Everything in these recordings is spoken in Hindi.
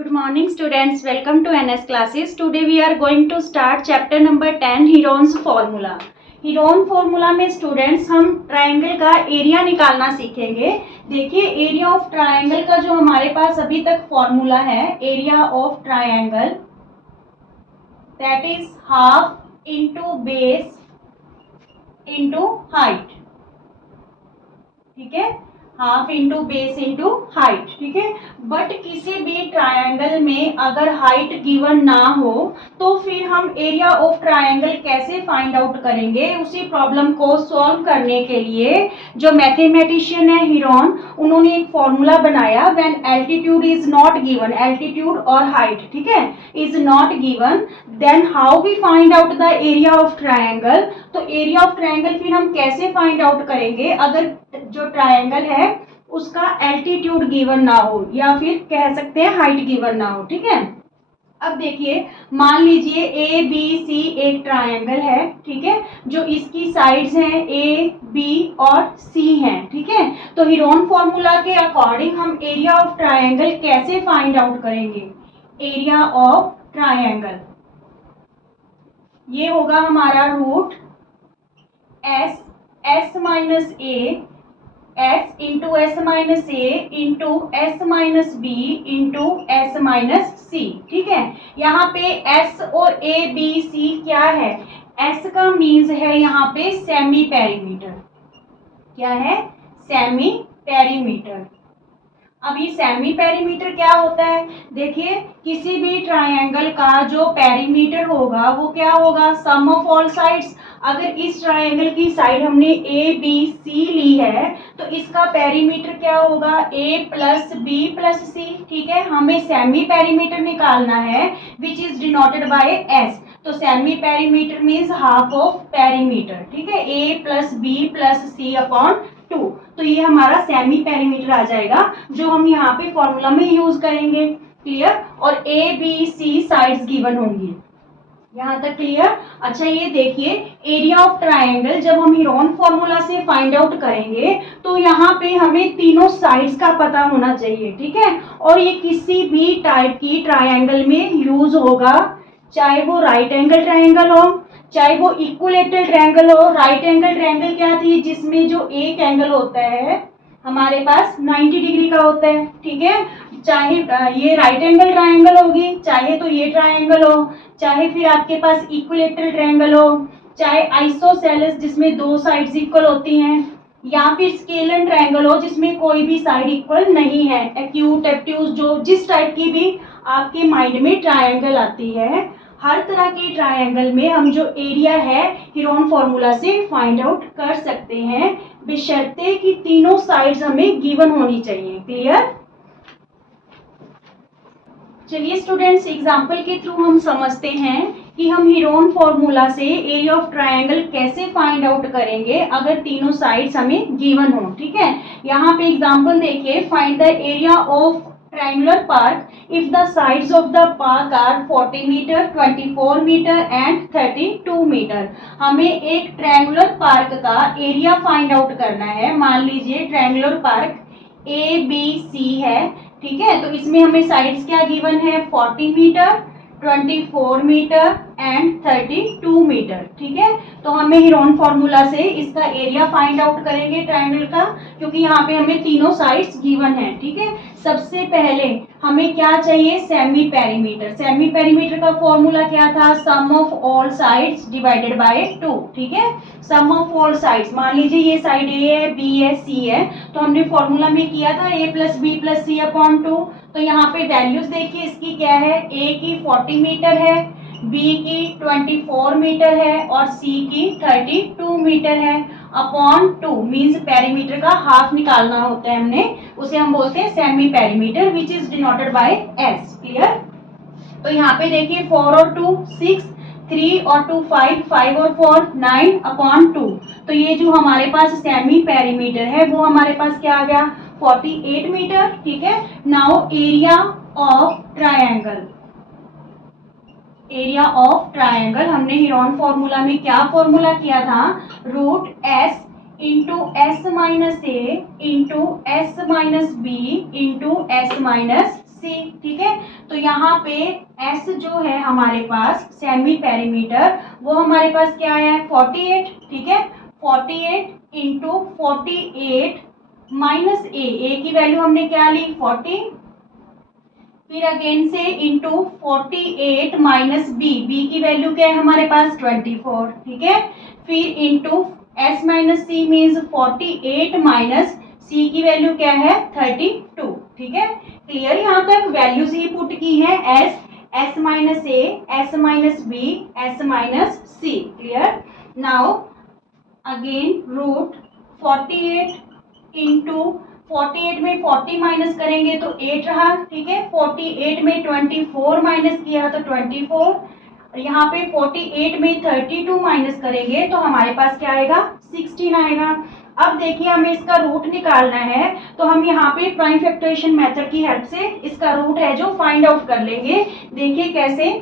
Good morning students, welcome to NS classes. Today we are going to start chapter number 10 Heron's formula. Heron formula में स्टूडेंट्स हम ट्रायंगल का एरिया निकालना सीखेंगे. देखिए एरिया ऑफ ट्रायंगल का जो हमारे पास अभी तक फॉर्मूला है, area of triangle that is half into base into height. ठीक है, half into base into height. ठीक है, बट किसी भी ट्रायंगल में अगर हाइट गिवन ना हो तो फिर हम एरिया ऑफ ट्रायंगल कैसे फाइंड आउट करेंगे. उसी प्रॉब्लम को सॉल्व करने के लिए जो मैथमेटिशियन है हिरोन, उन्होंने एक फॉर्मूला बनाया. When altitude is not given, altitude और हाइट, ठीक है, is not given, then how we find out the area of triangle. तो एरिया ऑफ ट्रायंगल फिर हम कैसे फाइंड आउट करेंगे अगर जो ट्रायंगल है उसका एल्टीट्यूड गिवन ना हो या फिर कह सकते हैं हाइट गिवन ना हो. ठीक है, अब देखिए मान लीजिए ए बी सी एक ट्रायंगल है. ठीक है, जो इसकी साइड्स हैं ए बी और सी हैं. ठीक है, तो हिरोन फॉर्मूला के अकॉर्डिंग हम एरिया ऑफ ट्रायंगल कैसे फाइंड आउट करेंगे. एरिया ऑफ ट्रायंगल ये होगा हमारा root s minus a s into s minus a into s minus b into s minus c. ठीक है, यहाँ पे एस और ए बी सी क्या है. एस का मीन्स है यहाँ पे सेमी पेरीमीटर. क्या है? Semi perimeter. अब ये सेमी पेरीमीटर क्या होता है. देखिए किसी भी ट्रायंगल का जो पेरीमीटर होगा वो क्या होगा, सम ऑफ ऑल साइड्स. अगर इस ट्रायंगल की साइड हमने ए बी सी ली है तो इसका पेरीमीटर क्या होगा, a plus b plus c. ठीक है, हमें सेमी पेरीमीटर निकालना है which is denoted by s. तो semi perimeter means half of perimeter. ठीक है, a plus b plus c upon 2. तो ये हमारा सेमी पेरीमीटर आ जाएगा जो हम यहाँ पे फॉर्मूला में यूज करेंगे. क्लियर. और A B C sides given होंगी. यहाँ तक क्लियर. अच्छा ये देखिए एरिया ऑफ ट्रायंगल जब हम हिरोन फॉर्मूला से फाइंड आउट करेंगे तो यहाँ पे हमें तीनों साइड्स का पता होना चाहिए. ठीक है, और ये किसी भी टाइप की ट्रायंगल में यूज होगा, चाहे वो राइट एंगल ट्रायंगल हो, चाहे वो इक्विलेटरल ट्रायंगल हो. राइट एंगल ट्रायंगल क्या थी, जिसमें जो एक एंगल होता है हमारे पास 90 डिग्री का होता है. ठीक है, चाहे ये राइट एंगल ट्रायंगल होगी, चाहे तो ये ट्रायंगल हो, चाहे फिर आपके पास इक्विलेटरल ट्रायंगल हो, चाहे आइसोसेलेस जिसमें दो साइड्स इक्वल होती हैं, या फिर स्केलन ट्रायंगल हो जिसमें कोई भी साइड इक्वल नहीं है. एक्यूट एब्ट्यूज जो जिस टाइप की भी आपके माइंड में ट्रायंगल आती है, हर तरह के ट्रायंगल में हम जो एरिया है हिरोन फॉर्मूला से फाइंड आउट कर सकते हैं, बशर्ते कि तीनों साइड्स हमें गिवन होनी चाहिए. क्लियर. चलिए स्टूडेंट्स एग्जाम्पल के थ्रू हम समझते हैं कि हम हिरोन फॉर्मूला से एरिया ऑफ ट्रायंगल कैसे फाइंड आउट करेंगे अगर तीनों साइड्स हमें गिवन हो. ठीक है, यहाँ पे एग्जाम्पल देखिए. Find the area of triangular park if the sides of the park are 40 meter, 24 meter and 32 meter. हमें एक ट्रायंगुलर पार्क का एरिया फाइंड आउट करना है. मान लीजिए triangular park A B C है. ठीक है, तो इसमें हमें साइड्स क्या गिवन है, 40 मीटर, 24 मीटर एंड 32 मीटर. ठीक है, तो हमें हिरोन फॉर्मूला से इसका एरिया फाइंड आउट करेंगे ट्रायंगल का, क्योंकि यहाँ पे हमें तीनों साइड्स गिवन है. ठीक है, सबसे पहले हमें क्या चाहिए, सेमी पेरीमीटर. सेमी पेरीमीटर का फॉर्मूला क्या था, sum of all sides divided by 2. ठीक है, सम ऑफ ऑल साइड्स. मान लीजिए ये साइड ए है, बी है, सी है, तो हमने फॉर्मूला में किया था ए plus b plus c upon 2. तो यहाँ पे वैल्यूज देखिए इसकी क्या है, ए की 40 मीटर है, बी की 24 मीटर है और सी की 32 मीटर है. अपॉन 2 मीन्स पेरीमीटर का हाफ निकालना होता है हमने, उसे हम बोलते हैं semi perimeter which is denoted by S. Clear. तो यहाँ पे देखिए 4 और 2 6, 3 और 2 5, 5 और 4 9 अपॉन 2. तो ये जो हमारे पास सेमी पेरीमीटर है वो हमारे पास क्या आ गया, 48 मीटर. ठीक है, now area of triangle. Area of triangle हमने हिरोन फॉर्मूला में क्या फॉर्मूला किया था, root s into s minus a into s minus b into s minus c, ठीक है। तो यहाँ पे एस जो है हमारे पास सेमी पेरीमीटर, वो हमारे पास क्या आया है 48, ठीक है। 48 इंटू 48 माइनस ए की वैल्यू हमने क्या ली 40, फिर अगेन से इंटू 48 माइनस बी की वैल्यू क्या है हमारे पास 24, ठीक है। फिर into s minus c means 48 minus c की वैल्यू क्या है 32, ठीक है। क्लियर, यहाँ तक वैल्यूज ही पुट की है s minus a, s minus b, s minus c, clear. Now again root 48 into 48 में 40 माइनस करेंगे तो 8 रहा, ठीक है। 48 में 24 माइनस किया तो 24, यहाँ पे 48 में 32 माइनस करेंगे तो हमारे पास क्या आएगा 16 आएगा। अब देखिए हमें इसका रूट निकालना है, तो हम यहाँ पे प्राइम फैक्टराइजेशन मेथड की हेल्प से इसका रूट है जो फाइंड आउट कर लेंगे। देखिए कैसे,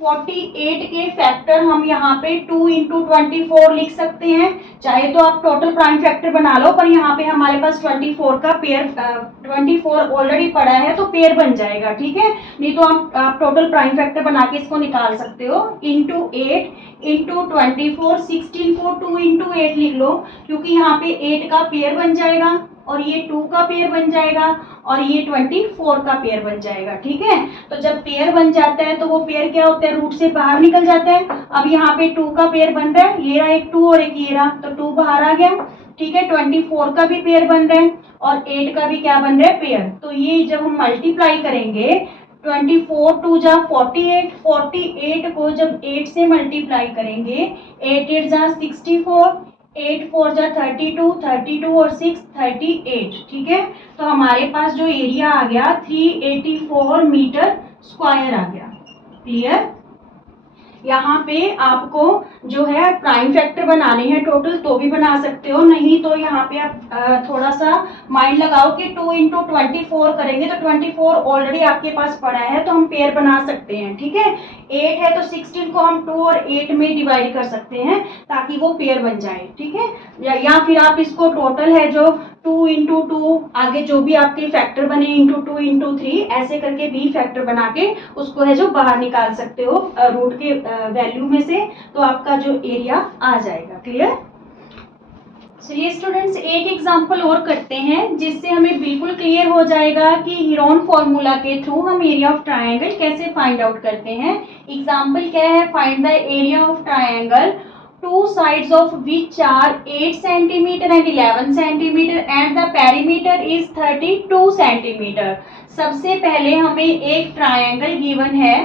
48 के फैक्टर हम यहाँ पे 2 इंटू 24 लिख सकते हैं, चाहे तो आप टोटल प्राइम फैक्टर बना लो, पर यहाँ पे हमारे पास 24 का पेयर 24 ऑलरेडी पड़ा है तो पेयर बन जाएगा, ठीक है। नहीं तो आप टोटल प्राइम फैक्टर बना के इसको निकाल सकते हो। इंटू 8 इंटू 24, 16 को 2 इंटू 8 लिख लो, क्योंकि यहाँ पे 8 का पेयर बन जाएगा और ये 2 का पेयर बन जाएगा और ये 24 का पेयर बन जाएगा, ठीक है। तो जब पेयर बन जाता है तो वो पेयर क्या होता है रूट से बाहर निकल जाता है। अब यहाँ पे 2 का पेयर बन रहा है, ये रहा एक 2 और एक ये रहा, तो 2 बाहर आ गया, ठीक है। 24 का भी पेयर बन रहा है और 8 का भी क्या बन रहा है पेयर। तो ये जब हम मल्टीप्लाई करेंगे 24 2 जा 48, 48 को जब 8 से मल्टीप्लाई करेंगे 8 8 जा 64, 8 4 जा 32, 32 और 6 38, ठीक है। तो हमारे पास जो एरिया आ गया 384 मीटर स्क्वायर आ गया, क्लियर। यहाँ पे आपको जो है प्राइम फैक्टर बनाने हैं टोटल तो भी बना सकते हो, नहीं तो यहाँ पे आप थोड़ा सा माइंड लगाओ कि 2 इंटू 24 करेंगे तो 24 ऑलरेडी आपके पास पड़ा है तो हम पेयर बना सकते हैं, ठीक है। 8 है तो 16 को हम 2 और 8 में डिवाइड कर सकते हैं ताकि वो पेयर बन जाए, ठीक है। या फिर आप इसको टोटल है जो 2 इंटू 2 आगे जो भी आपके फैक्टर बने इंटू 2 इंटू 3 ऐसे करके भी फैक्टर बना के उसको है जो बाहर निकाल सकते हो रूट के वैल्यू में से, तो आपका जो एरिया आ जाएगा, क्लियर। चलिए स्टूडेंट्स एक एग्जांपल और करते हैं जिससे हमें बिल्कुल क्लियर हो जाएगा कि हीरोन फॉर्मूला के थ्रू हम एरिया ऑफ ट्रायंगल कैसे फाइंड आउट करते हैं। एग्जांपल क्या है, find the area of triangle two sides of which are 8 centimeter and 11 centimeter and the perimeter is 32 centimeter। सबसे पहले हमें एक ट्रायंगल गिवन है,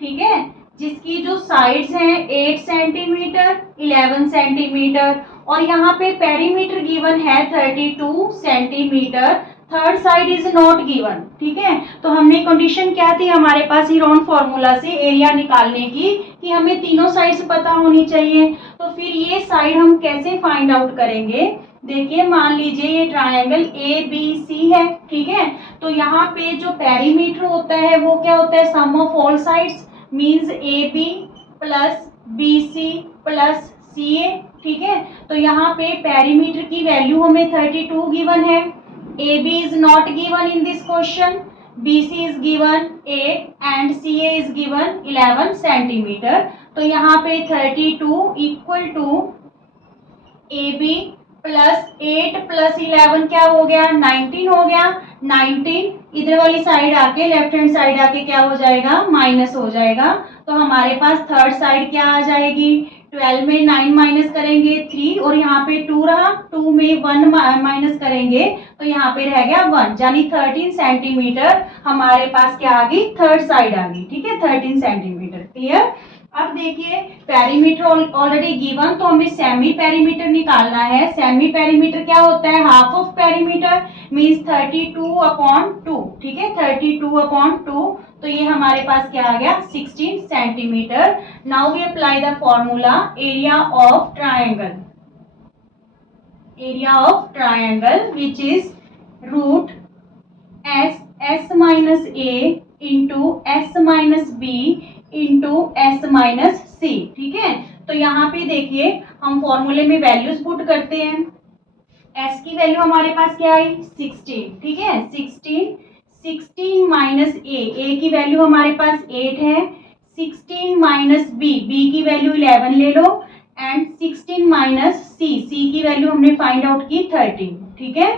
ठीक है, जिसकी जो साइड्स हैं 8 सेंटीमीटर 11 सेंटीमीटर और यहाँ पे पेरीमीटर गिवन है 32 centimetre, third side is not given, ठीक है। तो हमने कंडीशन क्या थी हमारे पास हीरोन फॉर्मूला से एरिया निकालने की कि हमें तीनों साइड्स पता होनी चाहिए। तो फिर ये साइड हम कैसे फाइंड आउट करेंगे, देखिए मान लीजिए ये ट्रायंगल ए बी सी है, ठीक है। तो यहाँ पे जो पेरीमीटर होता है वो क्या होता है sum of all sides means a b plus b c plus c a, ठीक है। तो यहाँ पे पेरीमीटर की वैल्यू हमें 32 गिवन है, AB is not given in this question, BC is given 8 and CA is given 11 centimeter। तो यहाँ पे 32 equal to AB plus 8 plus 11 क्या हो गया 19 हो गया। 19 इधर वाली साइड आके लेफ्ट हैंड साइड आके क्या हो जाएगा माइनस हो जाएगा। तो हमारे पास थर्ड साइड क्या आ जाएगी 12 में 9 माइनस करेंगे 3 और यहाँ पे 2 रहा, 2 में 1 माइनस करेंगे तो यहाँ पे रह गया 1, यानी 13 सेंटीमीटर हमारे पास क्या आ गई थर्ड साइड आ गई, ठीक है 13 सेंटीमीटर, क्लियर। अब देखिए पेरीमीटर ऑलरेडी गिवन तो हमें सेमी पेरीमीटर निकालना है। सेमी पेरीमीटर क्या होता है हाफ ऑफ पेरीमीटर मींस 32/2, ठीक है 32/2। तो ये हमारे पास क्या आ गया 16 centimetre. Now we apply the formula area of triangle, area of triangle which is root s minus a into s minus b into s minus c, ठीक है। तो यहाँ पे देखिए हम फॉर्मूले में वैल्यूज पुट करते हैं। एस की वैल्यू हमारे पास क्या आई 16, ठीक है 16, 16 माइनस ए की वैल्यू हमारे पास 8 है, 16 माइनस बी की वैल्यू 11 ले लो, एंड 16 माइनस सी की वैल्यू हमने फाइंड आउट की 13, ठीक है।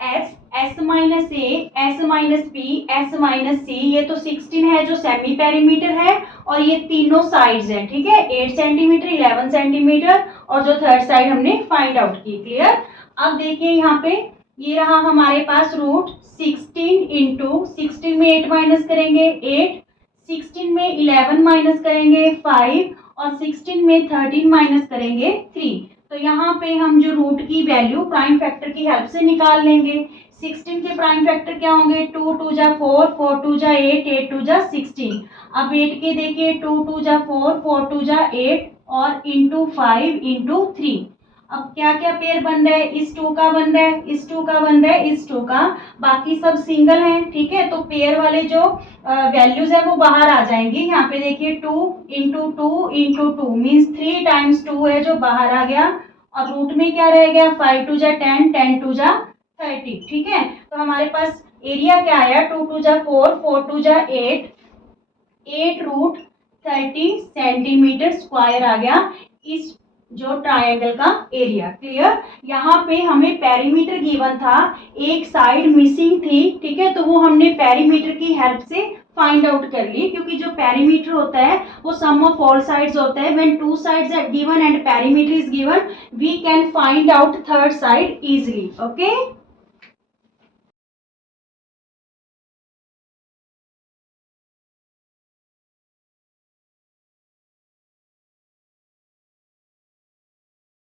S minus s minus b s minus c, ये तो 16 है जो सेमी पेरीमीटर है, और ये तीनों साइड्स हैं, ठीक है, 8 सेंटीमीटर, 11 सेंटीमीटर, और जो थर्ड साइड हमने फाइंड आउट की। क्लियर। अब देखिए यहाँ पे ये रहा हमारे पास रूट 16 इंटू 16 में 8 माइनस करेंगे 8, 16 में 11 माइनस करेंगे 5, और 16 में 13 माइनस करेंगे 3। तो यहाँ पे हम जो रूट की वैल्यू प्राइम फैक्टर की हेल्प से निकाल लेंगे। 16 के प्राइम फैक्टर क्या होंगे, 2 2 जा 4, 4 2 जा 8, 8 2 जा 16। अब 8 के देखिए 2 2 जा 4, 4 2 जा 8, और इंटू 5 इंटू 3। अब क्या क्या पेयर बन रहा है, इस 2 का बन रहा है, इस 2 का बन रहा है, इस 2 का, बाकी सब सिंगल हैं, ठीक है। तो पेयर वाले जो वैल्यूज है वो बाहर आ जाएंगे। यहाँ पे देखिए 2 इंटू 2 इंटू 2 मीन्स 3 टाइम्स 2 है जो बाहर आ गया, और रूट में क्या रह गया, 5 2 जा 10, 10 2 जा 30, ठीक है। तो हमारे पास एरिया क्या आया, 2 2 जा 4, 4 2 जा 8, 8 रूट 30 सेंटीमीटर स्क्वायर आ गया इस जो ट्रायंगल का एरिया। क्लियर। यहाँ पे हमें पेरीमीटर गिवन था, एक साइड मिसिंग थी, ठीक है, तो वो हमने पेरीमीटर की हेल्प से फाइंड आउट कर ली, क्योंकि जो पेरीमीटर होता है वो सम ऑफ ऑल साइड्स होता है। When two sides are given and perimeter is given, we can find out third side easily. Okay.